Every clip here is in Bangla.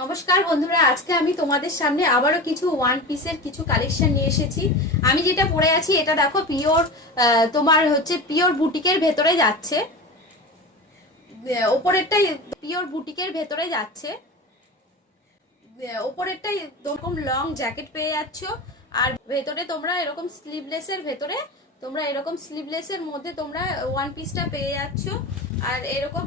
নমস্কার বন্ধুরা, আজকে আমি তোমাদের সামনে আবারও কিছু ওয়ান পিসের কিছু কালেকশন নিয়ে এসেছি। আমি যেটা পরে আছি এটা দেখো পিওর, তোমার হচ্ছে পিওর বুটিকের ভেতরে যাচ্ছে। ওপরেরটাই পিওর বুটিকের ভেতরে যাচ্ছে। ওপরেরটাই এরকম লং জ্যাকেট পেয়ে যাচ্ছ, আর ভেতরে তোমরা এরকম স্লিভলেসের ভেতরে তোমরা এরকম স্লিভলেসের মধ্যে তোমরা ওয়ান পিসটা পেয়ে যাচ্ছ। আর এরকম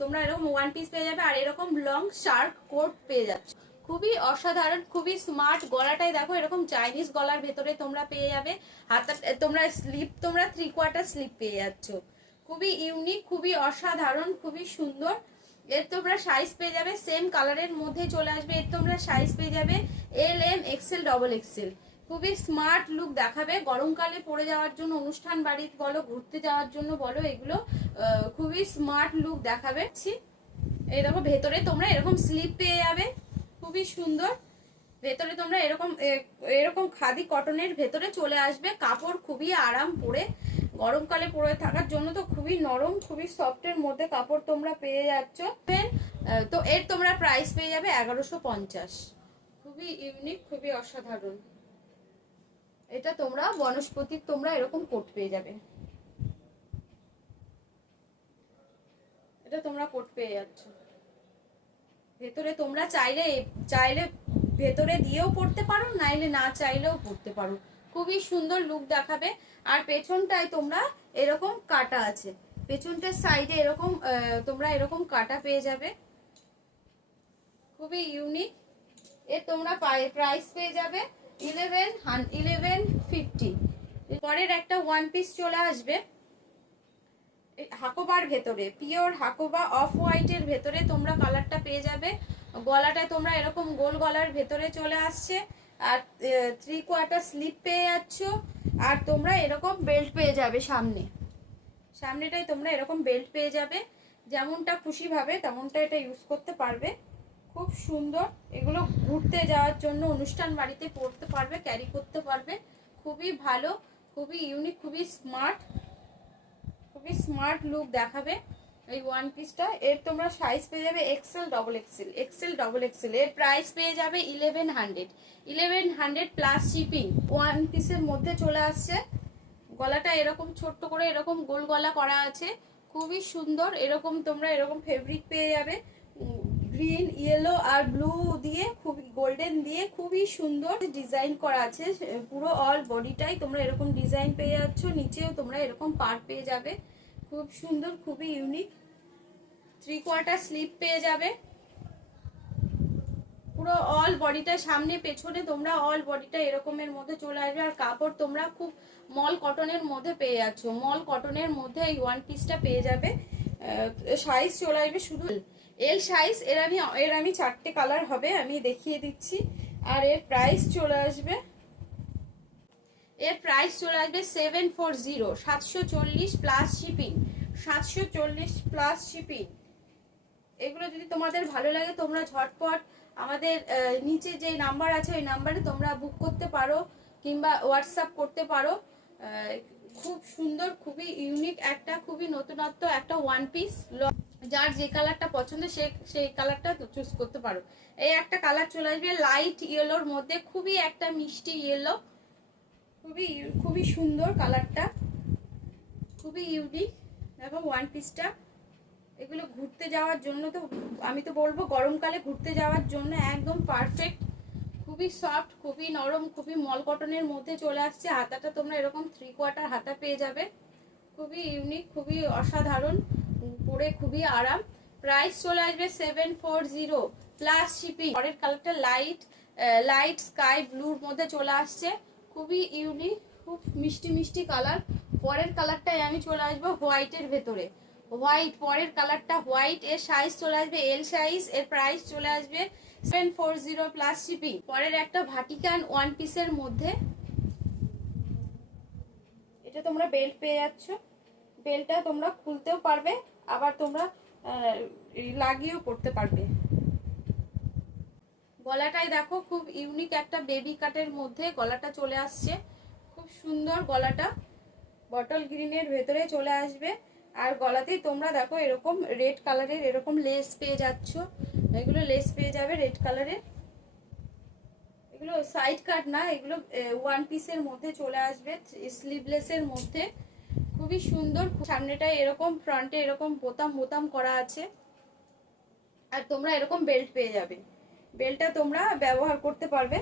তোমরা এরকম ওয়ান পিস পেয়ে যাবে, আর এরকম লং শার্ট কোট পেয়ে যাচ্ছ। খুবই অসাধারণ, খুবই স্মার্ট। গলাটাই দেখো এরকম চাইনিজ গলার ভেতরে তোমরা পেয়ে যাবে। হাতা তোমরা স্লিপ তোমরা 3/4 স্লিপ পেয়ে যাচ্ছ। খুবই ইউনিক, খুবই অসাধারণ, খুবই সুন্দর। এর তোমরা সাইজ পেয়ে যাবে সেম কালারের মধ্যে চলে আসবে। এর তোমরা সাইজ পেয়ে যাবে LM XL XXL। খুবই স্মার্ট লুক দেখাবে গরমকালে পরে যাওয়ার জন্য, অনুষ্ঠান বাড়িতে বলো, ঘুরতে যাওয়ার জন্য বলো, এগুলো খুবই স্মার্ট লুক দেখাবে। এই দেখো ভেতরে তোমরা এরকম স্লিপ পেয়ে যাবে, খুবই সুন্দর। ভেতরে তোমরা এরকম এরকম খাদি কটনের ভেতরে চলে আসবে। কাপড় খুবই আরাম, পরে গরমকালে পরে থাকার জন্য তো খুবই নরম, খুবই সফটের মধ্যে কাপড় তোমরা পেয়ে যাচ্ছ। তো এর তোমরা প্রাইস পেয়ে যাবে 1150। খুবই ইউনিক, খুবই অসাধারণ। এটা তোমরা বনস্পতির তোমরা এরকম কোট পেয়ে যাবে। এটা তোমরা কোট পেয়ে যাচ্ছ। ভেতরে তোমরা চাইলে চাইলে ভেতরে দিয়েও পড়তে পারো, নাইলে না চাইলেও পড়তে পারো। খুবই সুন্দর লুক দেখাবে। আর পেছনটায় তোমরা এরকম কাটা আছে, পেছনটার সাইডে এরকম তোমরা এরকম কাটা পেয়ে যাবে। খুবই ইউনিক। এর তোমরা প্রাইস পেয়ে যাবে 1150। পরের একটা ওয়ান পিস চলে আসবে হাকোবার ভেতরে, পিওর হাকোবা অফ হোয়াইটের ভেতরে তোমরা কালারটা পেয়ে যাবে। গলাটা তোমরা এরকম গোল গলার ভেতরে চলে আসছে, আর 3/4 স্লিপ পেয়ে যাচ্ছ। আর তোমরা এরকম বেল্ট পেয়ে যাবে সামনেটাই তোমরা এরকম বেল্ট পেয়ে যাবে। যেমনটা খুশি ভাবে তেমনটা এটা ইউজ করতে পারবে। খুব সুন্দর। এগুলো ঘুরতে যাওয়ার জন্য, অনুষ্ঠান বাড়িতে পরতে পারবে, ক্যারি করতে পারবে। খুবই ভালো, খুবই ইউনিক, খুবই স্মার্ট, খুবই স্মার্ট লুক দেখাবে এই ওয়ান পিসটা। এর তোমরা সাইজ পেয়ে যাবে XL XXL। এর প্রাইস পেয়ে যাবে 1100 প্লাস শিপিং। ওয়ান পিসের মধ্যে চলে আসছে। গলাটা এরকম ছোট্ট করে এরকম গোল গলা করা আছে, খুবই সুন্দর। এরকম তোমরা এরকম ফেব্রিক পেয়ে যাবে, গ্রিন, ইয়েলো আর ব্লু দিয়ে, খুবই গোল্ডেন দিয়ে খুবই সুন্দর ডিজাইন করা আছে। পুরো অল বডিটাই তোমরা এরকম ডিজাইন পেয়ে যাচ্ছ। নিচেও তোমরা এরকম পার্ট পেয়ে যাবে। খুব সুন্দর, খুবই ইউনিক। 3/4 স্লিপ পেয়ে যাবে। পুরো অল বডিটা সামনে পেছনে তোমরা অল বডিটা এরকমের মধ্যে চলে আসবে। আর কাপড় তোমরা খুব মল কটনের মধ্যে পেয়ে যাচ্ছ। মল কটনের মধ্যে এই ওয়ান পিসটা পেয়ে যাবে। সাইজ চলে আসবে শুধু এল সাইজ। এর আমি 4টে কালার হবে, আমি দেখিয়ে দিচ্ছি। আর এর প্রাইস চলে আসবে 740 প্লাস শিপিং। 740 plus shipping. এগুলো যদি তোমাদের ভালো লাগে তোমরা ঝটপট আমাদের নিচে যে নাম্বার আছে ওই নাম্বারে তোমরা বুক করতে পারো, কিংবা হোয়াটসঅ্যাপ করতে পারো। খুব সুন্দর, খুবই ইউনিক একটা, খুবই নতুনত্ব একটা ওয়ান পিস। যার যে কালারটা পছন্দ সেই কালারটা চুজ করতে পারো। এই একটা কালার চলে আসবে লাইট ইয়েলোর মধ্যে, খুবই একটা মিষ্টি ইয়েলো। খুবই খুবই সুন্দর কালারটা, খুবই ইউনিক। দেখো ওয়ান পিসটা। এগুলো ঘুরতে যাওয়ার জন্য তো আমি তো বলবো গরমকালে ঘুরতে যাওয়ার জন্য একদম পারফেক্ট। খুবই সফট, খুবই নরম, খুবই মল কটনের মধ্যে চলে আসছে। হাতাটা তোমরা এরকম 3/4 হাতা পেয়ে যাবে। খুবই ইউনিক, খুবই অসাধারণ, পরে খুবই আরাম। প্রাইস চলে আসবে 740 প্লাস শিপিং। পরের কালারটা লাইট স্কাই ব্লুর মধ্যে চলে আসছে। খুবই ইউনিক, খুব মিষ্টি মিষ্টি কালার। পরের কালারটাই আমি চলে আসবো হোয়াইটের ভেতরে, হোয়াইট। পরের কালারটা হোয়াইট। এর সাইজ চলে আসবে এল সাইজ। এর প্রাইস চলে আসবে 740 প্লাস শিপিং। পরের একটা ভাটিকান ওয়ান পিসের মধ্যে, এটা তোমরা বেল্ট পেয়ে যাচ্ছ। বেল্টটা তোমরা খুলতেও পারবে, আবার তোমরা লাগিয়েও পড়তে পারবে। গলাটাই দেখো খুব ইউনিক একটা বেবি কাটের মধ্যে গলাটা চলে আসছে। খুব সুন্দর গলাটা, বটল গ্রিনের ভেতরে চলে আসবে। আর গলাতেই তোমরা দেখো এরকম রেড কালারের এরকম লেস পেয়ে যাচ্ছ। এগুলো লেস পেয়ে যাবে রেড কালারের। এগুলো সাইড কাট না, এগুলো ওয়ান পিসের মধ্যে চলে আসবে, স্লিভলেসের মধ্যে। খুবই সুন্দর। সামনেটায় এরকম, ফ্রন্টে এরকম বোতাম বোতাম করা আছে। আর তোমরা এরকম বেল্ট পেয়ে যাবে, বেল্টটা তোমরা ব্যবহার করতে পারবে।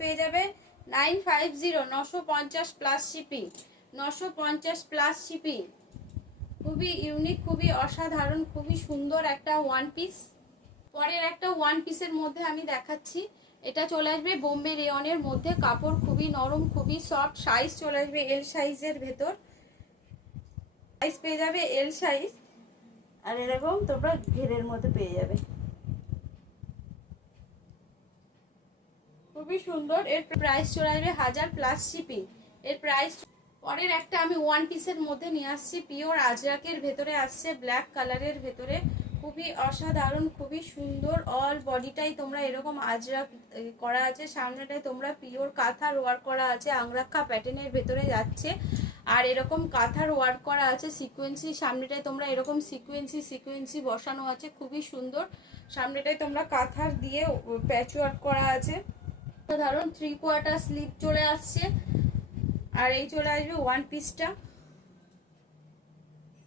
পেয়ে যাবে 950, 950 প্লাস শিপিং, 950 প্লাস শিপিং। খুবই ইউনিক, খুবই অসাধারণ, খুবই সুন্দর একটা ওয়ান পিস। পরের একটা ওয়ান পিসের মধ্যে আমি দেখাচ্ছি। এটা চলে আসবে বোম্বে রেয়নের মধ্যে, কাপড় খুবই নরম, খুবই সফট। সাইজ চলে আসবে এল সাইজের ভেতর, সাইজ পেয়ে যাবে এল সাইজ। আর এরকম তোমরা ঘেরের মধ্যে পেয়ে যাবে, খুবই সুন্দর। এর প্রাইস চলে আসবে 1000 প্লাস শিপিং। এর প্রাইস। পরের একটা আমি ওয়ান পিসের মধ্যে নিয়ে আসছি, পিওর আজরাকের ভেতরে আসছে, ব্ল্যাক কালারের ভেতরে। খুবই অসাধারণ, খুবই সুন্দর। অল বডিটাই তোমরা এরকম আজরাক করা আছে, সামনেটায় তোমরা পিওর কাঁথার ওয়ার্ক করা আছে, আংরাক্ষা প্যাটার্নের ভেতরে যাচ্ছে। আর এরকম কাঁথার ওয়ার্ক করা আছে সিকোয়েন্সি, সামনেটায় তোমরা এরকম সিকোয়েন্সি বসানো আছে, খুবই সুন্দর। সামনেটায় তোমরা কাঁথার দিয়ে প্যাচ ওয়ার্ক করা আছে। সাধারণ 3/4 স্লিভ চলে আসছে। আর এই চলে আসবে ওয়ান পিসটা।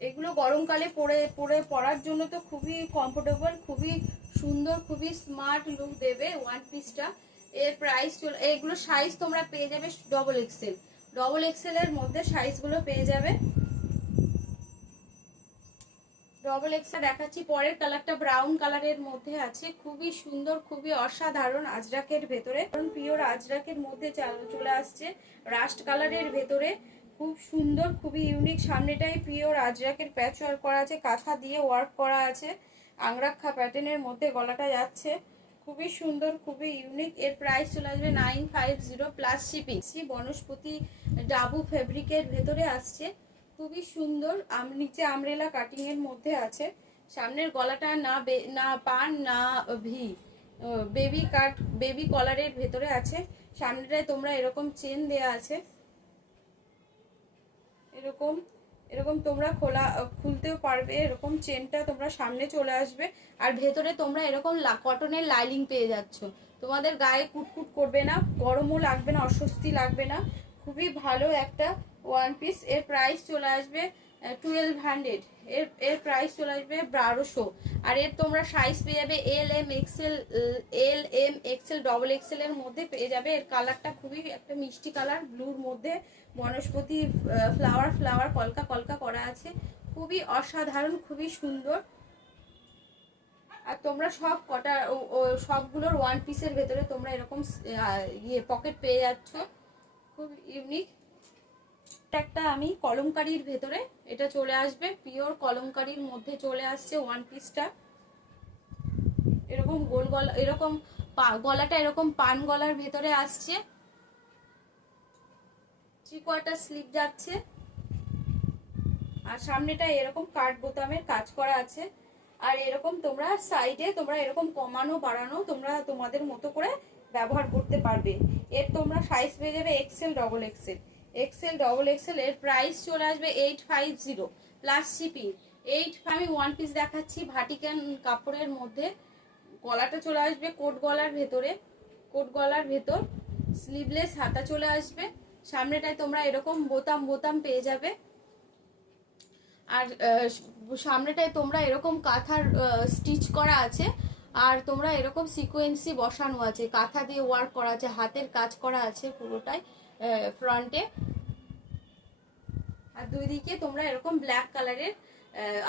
এগুলো গরমকালে পরার জন্য তো খুবই কমফোর্টেবল, খুবই সুন্দর, খুবই স্মার্ট লুক দেবে ওয়ান পিসটা। এর প্রাইস এগুলো সাইজ তোমরা পেয়ে যাবে ডবল এক্সেল এর মধ্যে সাইজগুলো পেয়ে যাবে। ডবল এক্সেল দেখাচ্ছি। পরের কালারটা ব্রাউন কালারের মধ্যে আছে, খুবই সুন্দর, খুবই অসাধারণ, আজরাকের ভেতরে, পিওর আজরাকের মধ্যে চলে আসছে, রাস্ট কালারের ভেতরে। খুব সুন্দর, খুবই ইউনিক। সামনেটাই পিওর আজরাকের প্যাচ ওয়ার্ক করা আছে, কাঁথা দিয়ে ওয়ার্ক করা আছে, আংরাক্ষা প্যাটার্নের মধ্যে গলাটা যাচ্ছে, খুবই সুন্দর, খুবই ইউনিক। এর প্রাইস চলে আসবে 950 প্লাস শিপিং। বনস্পতি ডাবু ফেব্রিকের ভেতরে আসছে, খুবই সুন্দর। নিচে আমরেলা কাটিং এর মধ্যে আছে। সামনের গলাটা না পান না ভি, বেবি কলারের ভেতরে আছে। সামনেটায় তোমরা এরকম চেন দেয়া আছে, এরকম এরকম তোমরা খুলতেও পারবে, এরকম চেনটা তোমরা সামনে চলে আসবে। আর ভেতরে তোমরা এরকম কটনের লাইনিং পেয়ে যাচ্ছ, তোমাদের গায়ে কুটকুট করবে না, গরমও লাগবে না, অস্বস্তি লাগবে না। খুবই ভালো একটা ওয়ান পিস। এর প্রাইস চলে আসবে 1200। এর প্রাইস চলে আসবে 1200। আর এর তোমরা সাইজ পেয়ে যাবে L M XL double XL এর মধ্যে পেয়ে যাবে। এর কালারটা খুবই একটা মিষ্টি কালার, ব্লুর মধ্যে বনস্পতি ফ্লাওয়ার কলকা কলকা করা আছে, খুবই অসাধারণ, খুবই সুন্দর। আর তোমরা সবগুলোর ওয়ান পিসের ভেতরে তোমরা এরকম পকেট পেয়ে যাচ্ছ, খুব ইউনিক। একটা আমি কলমকারির ভেতরে এটা চলে আসবে, পিওর কলমকারির মধ্যে চলে আসছে ওয়ান পিসটা। এরকম গোল গলা, এরকম গলাটা এরকম পান গলার ভেতরে আসছে, 3/4 স্লিভ যাচ্ছে। আর সামনেটা এরকম কাট বোতামের কাজ করা আছে। আর এরকম তোমরা সাইডে তোমরা এরকম কমানো বাড়ানো তোমরা তোমাদের মতো করে ব্যবহার করতে পারবে। এর তোমরা সাইজ পেয়ে যাবে এক্সেল ডবল এক্সেল। এর প্রাইস চলে আসবে 850 প্লাস শিপিং। আমি ওয়ান পিস দেখাচ্ছি ভাটিকান কাপড়ের মধ্যে। গলাটা চলে আসবে কোট গলার ভেতর, স্লিভলেস হাতা চলে আসবে। সামনেটায় তোমরা এরকম বোতাম পেয়ে যাবে। আর সামনেটায় তোমরা এরকম কাঁথার স্টিচ করা আছে, আর তোমরা এরকম সিকোয়েন্সি বসানো আছে, কাঁথা দিয়ে ওয়ার্ক করা আছে, হাতের কাজ করা আছে পুরোটাই ফ্রন্টে। আর দুই দিকে তোমরা এরকম ব্ল্যাক কালারের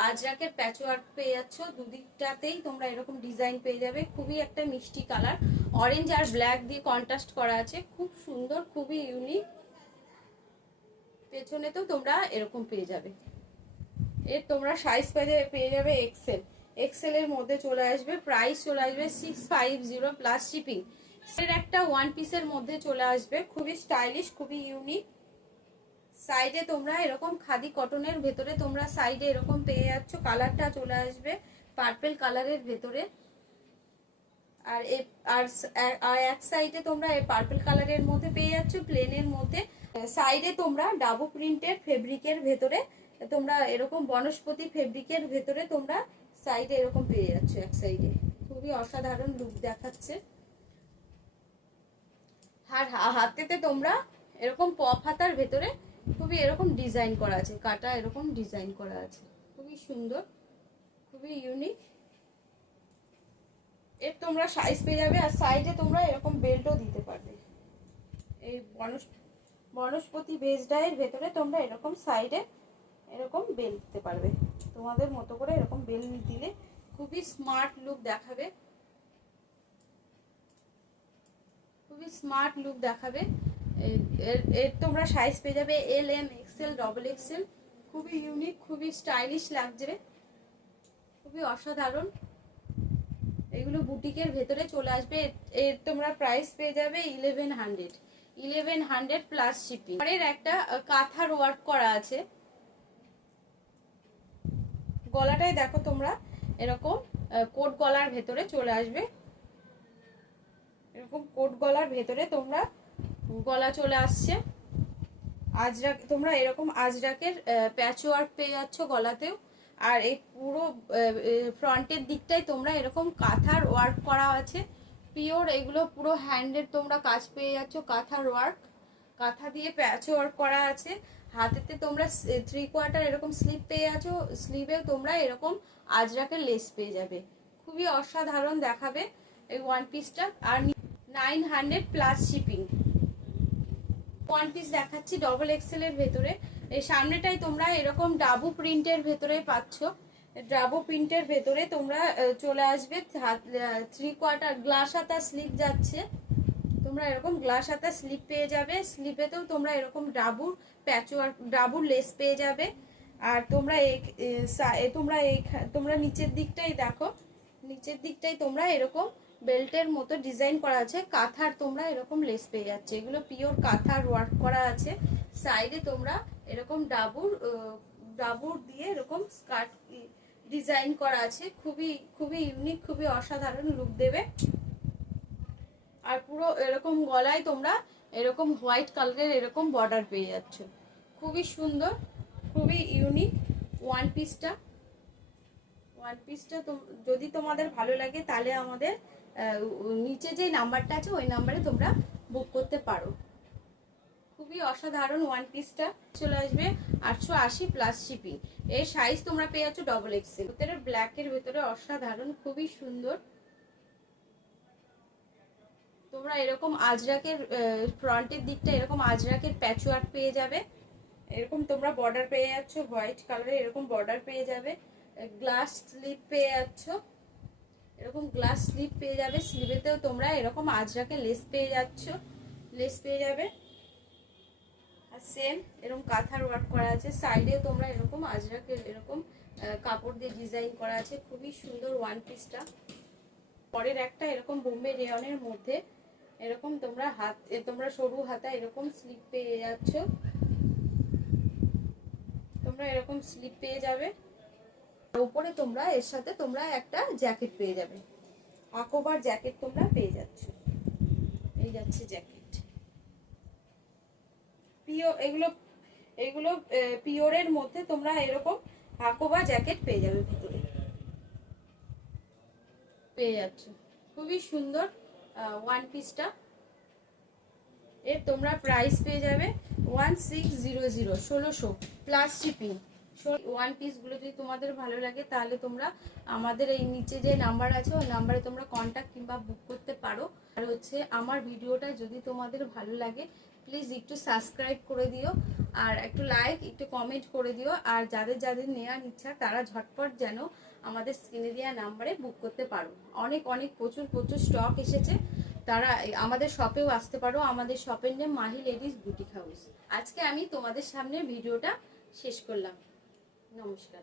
আজরাকের প্যাচ ওয়ার্ক পেয়ে যাচ্ছ, দুদিকটাতেই তোমরা এরকম ডিজাইন পেয়ে যাবে। খুবই একটা মিষ্টি কালার, অরেঞ্জ আর ব্ল্যাক দিয়ে কন্ট্রাস্ট করা আছে, খুব সুন্দর, খুবই ইউনিক। পেছনে তো তোমরা এরকম পেয়ে যাবে। এর তোমরা সাইজ পেয়ে যাবে এক্সেল এর মধ্যে চলে আসবে। প্রাইস চলে আসবে 650 প্লাস শিপিং। এর একটা ওয়ান পিসের মধ্যে চলে আসবে, খুবই স্টাইলিশ, খুবই ইউনিক। সাইডে তোমরা এরকম খাদি কটনের ভেতরে তোমরা সাইডে এরকম পেয়ে যাচ্ছ, কালারটা চলে আসবে পার্পল কালারের ভেতরে। আর এক সাইডে তোমরা এই পার্পল কালারের মধ্যে পেয়ে যাচ্ছ প্লেনের মধ্যে। সাইডে তোমরা ডাবু প্রিন্টের ফেব্রিকের ভেতরে তোমরা এরকম বনস্পতি ফেব্রিকের ভেতরে তোমরা সাইডে এরকম পেয়ে যাচ্ছ, এক সাইডে খুবই অসাধারণ লুক দেখাচ্ছে। আর হাতেতে তোমরা এরকম পপ হাতার ভেতরে খুবই এরকম ডিজাইন করা আছে, কাটা এরকম ডিজাইন করা আছে, খুবই সুন্দর, খুবই ইউনিক। এর তোমরা সাইজ পেয়ে যাবে। আর সাইডে তোমরা এরকম বেল্টও দিতে পারবে। এই বনস্পতি বেজ ডাইয়ের ভেতরে তোমরা এরকম সাইডে এরকম বেল্ট দিতে পারবে, তোমাদের মতো করে এরকম বেল্ট দিলে খুবই স্মার্ট লুক দেখাবে, খুবই স্মার্ট লুক দেখাবে। এর তোমরা সাইজ পেয়ে যাবে L, M, XL, double Excel. খুবই ইউনিক, খুবই স্টাইলিশ লাগছে, খুবই অসাধারণ। এগুলো বুটিকের ভেতরে চলে আসবে। এর তোমরা প্রাইস পেয়ে যাবে 1100 প্লাস শিপিং। এর একটা কাঁথার ওয়ার্ক করা আছে, গলাটাই দেখো তোমরা এরকম কোট গলার ভেতরে চলে আসবে, এরকম কোট গলার ভেতরে তোমরা গলা চলে আসছে। আজরাক তোমরা এরকম আজরাকের প্যাচ ওয়ার্ক পেয়ে যাচ্ছ গলাতেও। আর এই পুরো ফ্রন্টের দিকটাই তোমরা এরকম কাঁথার ওয়ার্ক করা আছে পিওর। এগুলো পুরো হ্যান্ডের তোমরা কাজ পেয়ে যাচ্ছ, কাঁথার ওয়ার্ক, কাঁথা দিয়ে প্যাচ ওয়ার্ক করা আছে। হাতেতে তোমরা 3/4 এরকম স্লিভ পেয়ে যাচ্ছ, স্লিভেও তোমরা এরকম আজরাকের লেস পেয়ে যাবে, খুবই অসাধারণ দেখাবে এই ওয়ান পিসটা। আর 900 প্লাস শিপিং। ওয়ান পিস দেখাচ্ছি ডবল এক্সেল এর ভেতরে। এই সামনেটাই তোমরা এরকম ডাবু প্রিন্টের ভেতরে পাচ্ছ, ডাবু প্রিন্টের ভেতরে তোমরা চলে আসবে। 3/4 গ্লাস হাতা স্লিভ যাচ্ছে, তোমরা এরকম গ্লাস হাতা স্লিভ পেয়ে যাবে। স্লিভেতেও তোমরা এরকম ডাবুর প্যাচওয়ার্ক, ডাবুর লেস পেয়ে যাবে। আর তোমরা তোমরা নিচের দিকটাই দেখো, নিচের দিকটাই তোমরা এরকম বেল্টের মতো ডিজাইন করা আছে, কাঁথার তোমরা এরকম লেস পেয়ে যাচ্ছে। এগুলো পিওর কাঁথার ওয়ার্ক করা আছে। সাইডে তোমরা এরকম ডাবুর দিয়ে এরকম স্কার্ট ডিজাইন করা আছে, খুবই খুবই ইউনিক, খুবই অসাধারণ লুক দেবে। আর পুরো এরকম গলায় তোমরা এরকম হোয়াইট কালারের এরকম বর্ডার পেয়ে যাচ্ছ, খুবই সুন্দর, খুবই ইউনিক ওয়ান পিসটা। যদি তোমাদের ভালো লাগে তাহলে আমাদের নিচে যে নাম্বারটা আছে ওই নাম্বারে তোমরা বুক করতে পারো। খুবই অসাধারণ ওয়ান পিসটা চলে আসবে 880 প্লাস শিপিং। এর সাইজ তোমরা পেয়ে যাচ্ছ ডবল এক্সেল। ভেতরে ব্ল্যাকের ভেতরে অসাধারণ, খুবই সুন্দর। তোমরা এরকম আজরাকের ফ্রন্টের দিকটা এরকম আজরাকের প্যাচওয়ার্ক পেয়ে যাবে, এরকম তোমরা বর্ডার পেয়ে যাচ্ছ হোয়াইট কালারের, এরকম বর্ডার পেয়ে যাবে। গ্লাস স্লিভ পেয়ে যাচ্ছ, এরকম গ্লাস স্লিভ পেয়ে যাবে। স্লিভেতেও তোমরা এরকম আজরাকে লেস পেয়ে যাচ্ছ, লেস পেয়ে যাবে। আর সেম এরকম কাঁথার ওয়ার্ক করা আছে। সাইডেও তোমরা এরকম আজরাকে এরকম কাপড় দিয়ে ডিজাইন করা আছে, খুবই সুন্দর ওয়ান পিসটা। পরের একটা এরকম বোম্বে রেয়নের মধ্যে এরকম তোমরা সরু হাতা এরকম স্লিভ পেয়ে যাচ্ছ, তোমরা এরকম স্লিভ পেয়ে যাবে। উপরে তোমরা এর সাথে তোমরা একটা জ্যাকেট পেয়ে যাবে, আকোবার জ্যাকেট তোমরা পেয়ে যাচ্ছ। এই যাচ্ছে জ্যাকেট পিওর, এগুলো পিওরের মধ্যে তোমরা এরকম আকোবা জ্যাকেট পেয়ে যাবে, ভিতরে পেয়ে যাচ্ছ, খুবই সুন্দর ওয়ান পিসটা। এর তোমরা প্রাইস পেয়ে যাবে 1600 1600 প্লাস শিপিং। ওয়ান পিসগুলো যদি তোমাদের ভালো লাগে তাহলে তোমরা আমাদের এই নিচে যে নাম্বার আছে ওই নাম্বারে তোমরা কন্ট্যাক্ট কিংবা বুক করতে পারো। আর হচ্ছে আমার ভিডিওটা যদি তোমাদের ভালো লাগে প্লিজ একটু সাবস্ক্রাইব করে দিও, আর একটু লাইক, একটু কমেন্ট করে দিও। আর যাদের যাদের নেওয়ার ইচ্ছা তারা ঝটপট যেন আমাদের স্ক্রিনে দেওয়া নাম্বারে বুক করতে পারো। অনেক অনেক প্রচুর প্রচুর স্টক এসেছে, তারা আমাদের শপেও আসতে পারো। আমাদের শপের name Mahi ladies boutique house. আজকে আমি তোমাদের সামনে ভিডিওটা শেষ করলাম। নমস্কার।